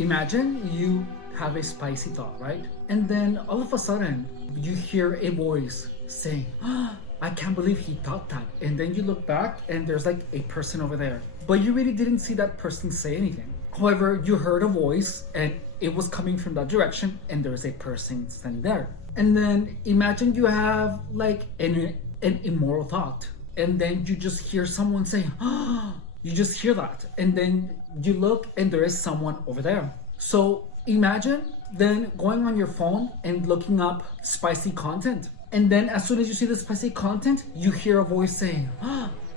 imagine you have a spicy thought, right? And then all of a sudden, you hear a voice saying, I can't believe he thought that. And then you look back and there's like a person over there. But you really didn't see that person say anything. However, you heard a voice and it was coming from that direction and there's a person standing there. And then imagine you have like an immoral thought. And then you just hear someone say, you just hear that. And then you look and there is someone over there. So imagine then going on your phone and looking up spicy content. And then as soon as you see the spicy content, you hear a voice saying,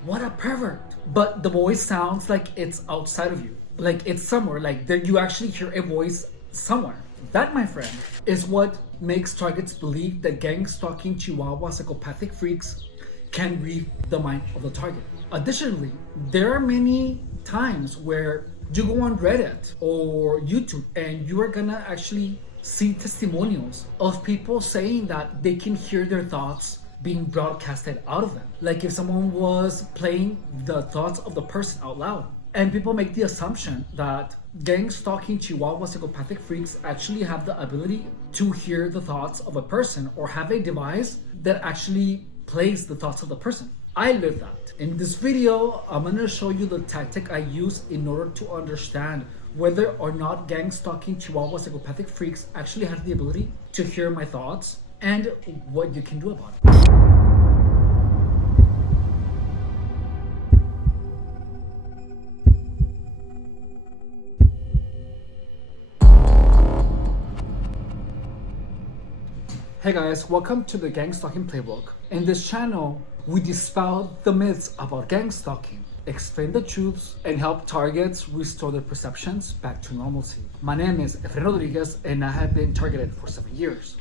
what a pervert. But the voice sounds like it's outside of you. Like it's somewhere, like there you actually hear a voice somewhere. That, my friend, is what makes targets believe that gang stalking Chihuahua psychopathic freaks can read the mind of the target. Additionally, there are many times where you go on Reddit or YouTube and you are gonna actually see testimonials of people saying that they can hear their thoughts being broadcasted out of them. Like if someone was playing the thoughts of the person out loud. And people make the assumption that gang stalking Chihuahua psychopathic freaks actually have the ability to hear the thoughts of a person or have a device that actually plays the thoughts of the person. I live that. In this video, I'm gonna show you the tactic I use in order to understand whether or not gang stalking Chihuahua psychopathic freaks actually have the ability to hear my thoughts and what you can do about it. Hey guys, welcome to the Gang Stalking Playbook. In this channel, we dispel the myths about gang stalking, explain the truths, and help targets restore their perceptions back to normalcy. My name is Efrain Rodriguez and I have been targeted for 7 years.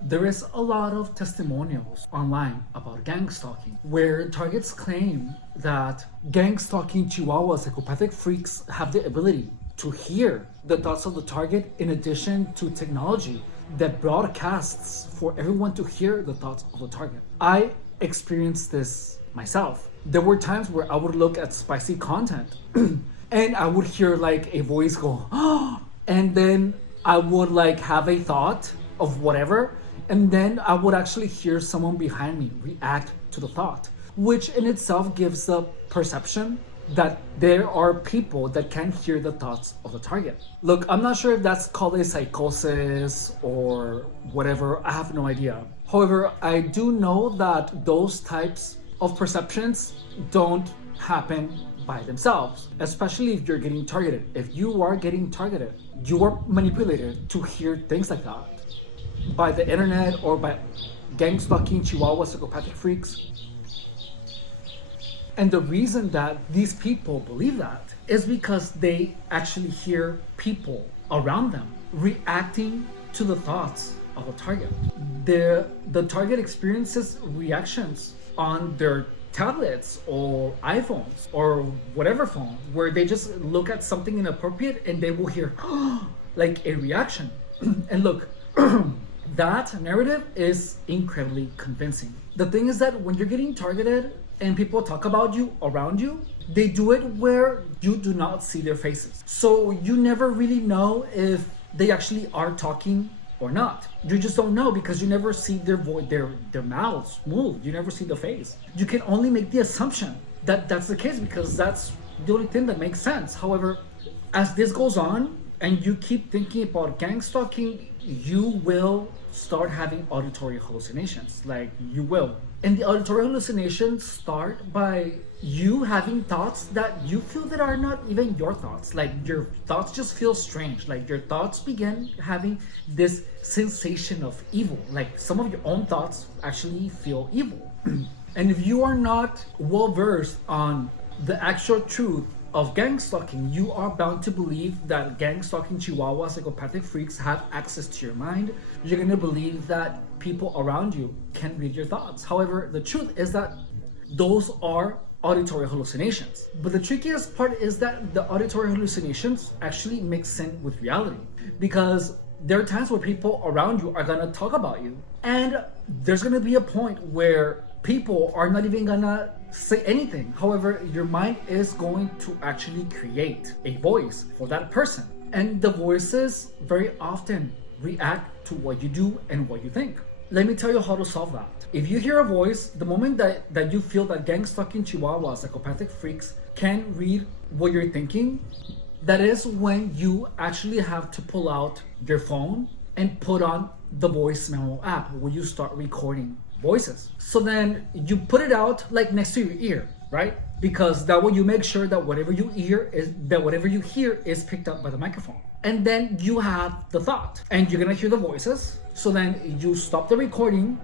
There is a lot of testimonials online about gang stalking where targets claim that gang stalking Chihuahua psychopathic freaks have the ability to hear the thoughts of the target in addition to technology that broadcasts for everyone to hear the thoughts of the target. I experienced this myself. There were times where I would look at spicy content and I would hear like a voice go, and then I would like have a thought of whatever, and then I would actually hear someone behind me react to the thought, which in itself gives the perception that there are people that can hear the thoughts of the target. Look, I'm not sure if that's called a psychosis or whatever, I have no idea. However, I do know that those types of perceptions don't happen by themselves, especially if you're getting targeted. If you are getting targeted, you are manipulated to hear things like that by the internet or by gang stalking Chihuahua psychopathic freaks. And the reason that these people believe that is because they actually hear people around them reacting to the thoughts of a target. The target experiences reactions on their tablets or iPhones or whatever phone where they just look at something inappropriate and they will hear like a reaction. And look, that narrative is incredibly convincing. The thing is that when you're getting targeted and people talk about you around you, they do it where you do not see their faces. So you never really know if they actually are talking or not. You just don't know because you never see their mouths move. You never see the face. You can only make the assumption that that's the case because that's the only thing that makes sense. However, as this goes on and you keep thinking about gang stalking, you will start having auditory hallucinations. Like you will. And the auditory hallucinations start by you having thoughts that you feel that are not even your thoughts. Like your thoughts just feel strange. Like your thoughts begin having this sensation of evil. Like some of your own thoughts actually feel evil. And if you are not well versed on the actual truth of gang stalking, you are bound to believe that gang stalking Chihuahua psychopathic freaks have access to your mind. You're gonna believe that people around you can read your thoughts. However, the truth is that those are auditory hallucinations. But the trickiest part is that the auditory hallucinations actually mix in with reality, because there are times where people around you are gonna talk about you, and there's gonna be a point where people are not even gonna say anything. However, your mind is going to actually create a voice for that person. And the voices very often react to what you do and what you think. Let me tell you how to solve that. If you hear a voice, the moment that you feel that gang-stalking chihuahuas, psychopathic freaks, can read what you're thinking, that is when you actually have to pull out your phone and put on the voice memo app where you start recording voices. So then you put it out like next to your ear, right? Because that way you make sure that whatever you hear is picked up by the microphone. And then you have the thought and you're gonna hear the voices. So then you stop the recording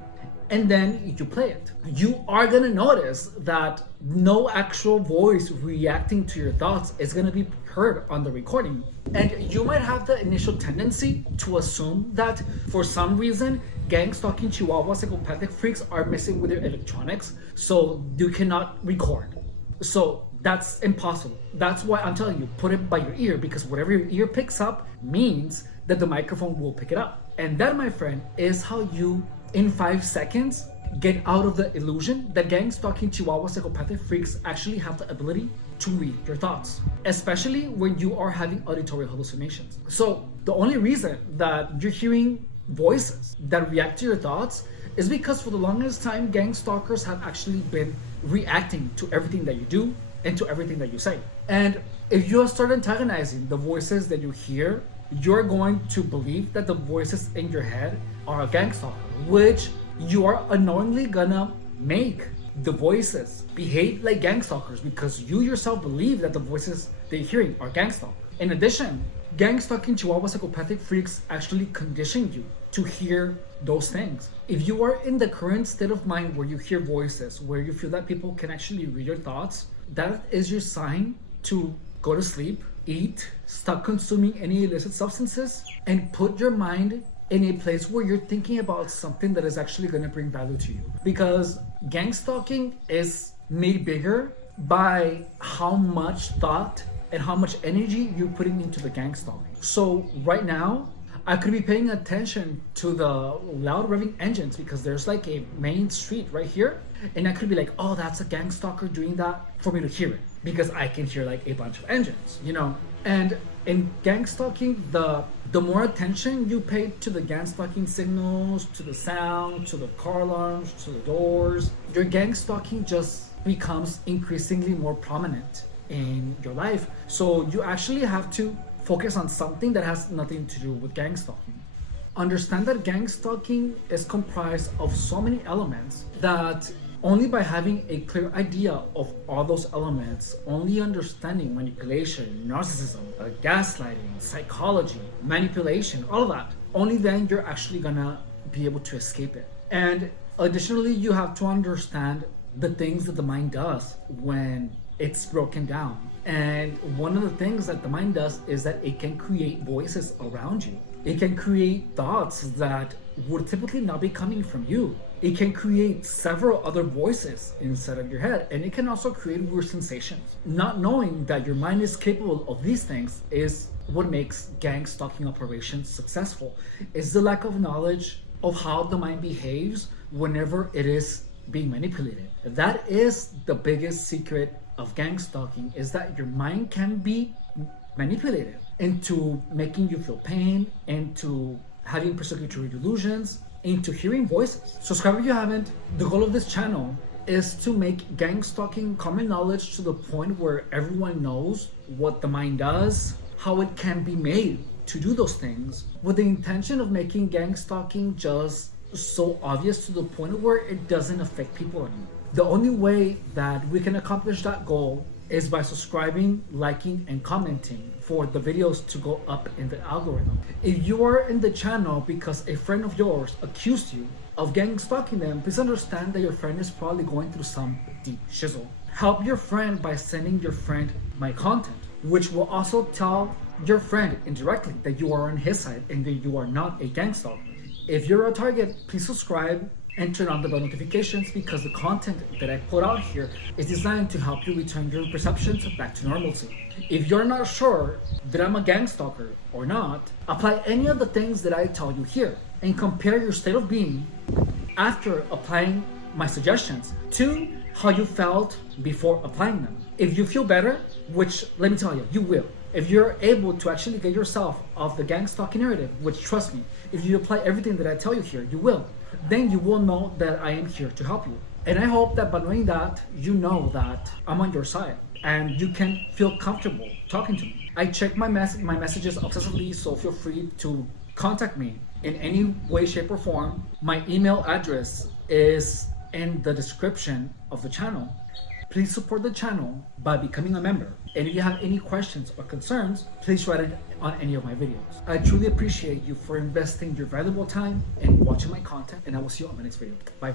and then you play it. You are gonna notice that no actual voice reacting to your thoughts is gonna be heard on the recording. And you might have the initial tendency to assume that for some reason, gang-stalking chihuahua psychopathic freaks are messing with your electronics, so you cannot record. So that's impossible. That's why I'm telling you, put it by your ear, because whatever your ear picks up means that the microphone will pick it up. And that, my friend, is how you, in 5 seconds, get out of the illusion that gang-stalking chihuahua psychopathic freaks actually have the ability to read your thoughts, especially when you are having auditory hallucinations. So the only reason that you're hearing voices that react to your thoughts is because for the longest time, gang stalkers have actually been reacting to everything that you do and to everything that you say. And if you start antagonizing the voices that you hear, you're going to believe that the voices in your head are a gang stalker, which you are unknowingly gonna make the voices behave like gang stalkers because you yourself believe that the voices they're hearing are gang stalkers. In addition, gang stalking chihuahua psychopathic freaks actually condition you to hear those things. If you are in the current state of mind where you hear voices, where you feel that people can actually read your thoughts, that is your sign to go to sleep, eat, stop consuming any illicit substances, and put your mind in a place where you're thinking about something that is actually going to bring value to you. Because gang stalking is made bigger by how much thought and how much energy you're putting into the gang stalking. So right now, I could be paying attention to the loud revving engines because there's like a main street right here. And I could be like, oh, that's a gang stalker doing that, for me to hear it because I can hear like a bunch of engines, you know? And in gang stalking, the more attention you pay to the gang stalking signals, to the sound, to the car alarms, to the doors, your gang stalking just becomes increasingly more prominent in your life. So you actually have to focus on something that has nothing to do with gang stalking. Understand that gang stalking is comprised of so many elements that only by having a clear idea of all those elements, only understanding manipulation, narcissism, gaslighting, psychology, manipulation, all of that, only then you're actually gonna be able to escape it. And additionally, you have to understand the things that the mind does when it's broken down. And one of the things that the mind does is that it can create voices around you. It can create thoughts that would typically not be coming from you. It can create several other voices inside of your head, and it can also create weird sensations. Not knowing that your mind is capable of these things is what makes gang stalking operations successful. It's the lack of knowledge of how the mind behaves whenever it is being manipulated. That is the biggest secret of gang stalking, is that your mind can be manipulated into making you feel pain, into having persecutory delusions, into hearing voices. Subscribe if you haven't. The goal of this channel is to make gang stalking common knowledge to the point where everyone knows what the mind does, how it can be made to do those things, with the intention of making gang stalking just so obvious to the point where it doesn't affect people anymore. The only way that we can accomplish that goal is by subscribing, liking, and commenting for the videos to go up in the algorithm. If you are in the channel because a friend of yours accused you of gang stalking them, please understand that your friend is probably going through some deep shizzle. Help your friend by sending your friend my content, which will also tell your friend indirectly that you are on his side and that you are not a gang stalker. If you're a target, please subscribe and turn on the bell notifications, because the content that I put out here is designed to help you return your perceptions back to normalcy. If you're not sure that I'm a gang stalker or not, apply any of the things that I tell you here and compare your state of being after applying my suggestions to how you felt before applying them. If you feel better, which let me tell you, you will. If you're able to actually get yourself off the gang stalking narrative, which trust me, if you apply everything that I tell you here, you will, then you will know that I am here to help you. And I hope that by knowing that, you know that I'm on your side and you can feel comfortable talking to me. I check my messages obsessively, so feel free to contact me in any way, shape, or form. My email address is in the description of the channel. Please support the channel by becoming a member. And if you have any questions or concerns, please write it on any of my videos. I truly appreciate you for investing your valuable time and watching my content, and I will see you on my next video. Bye.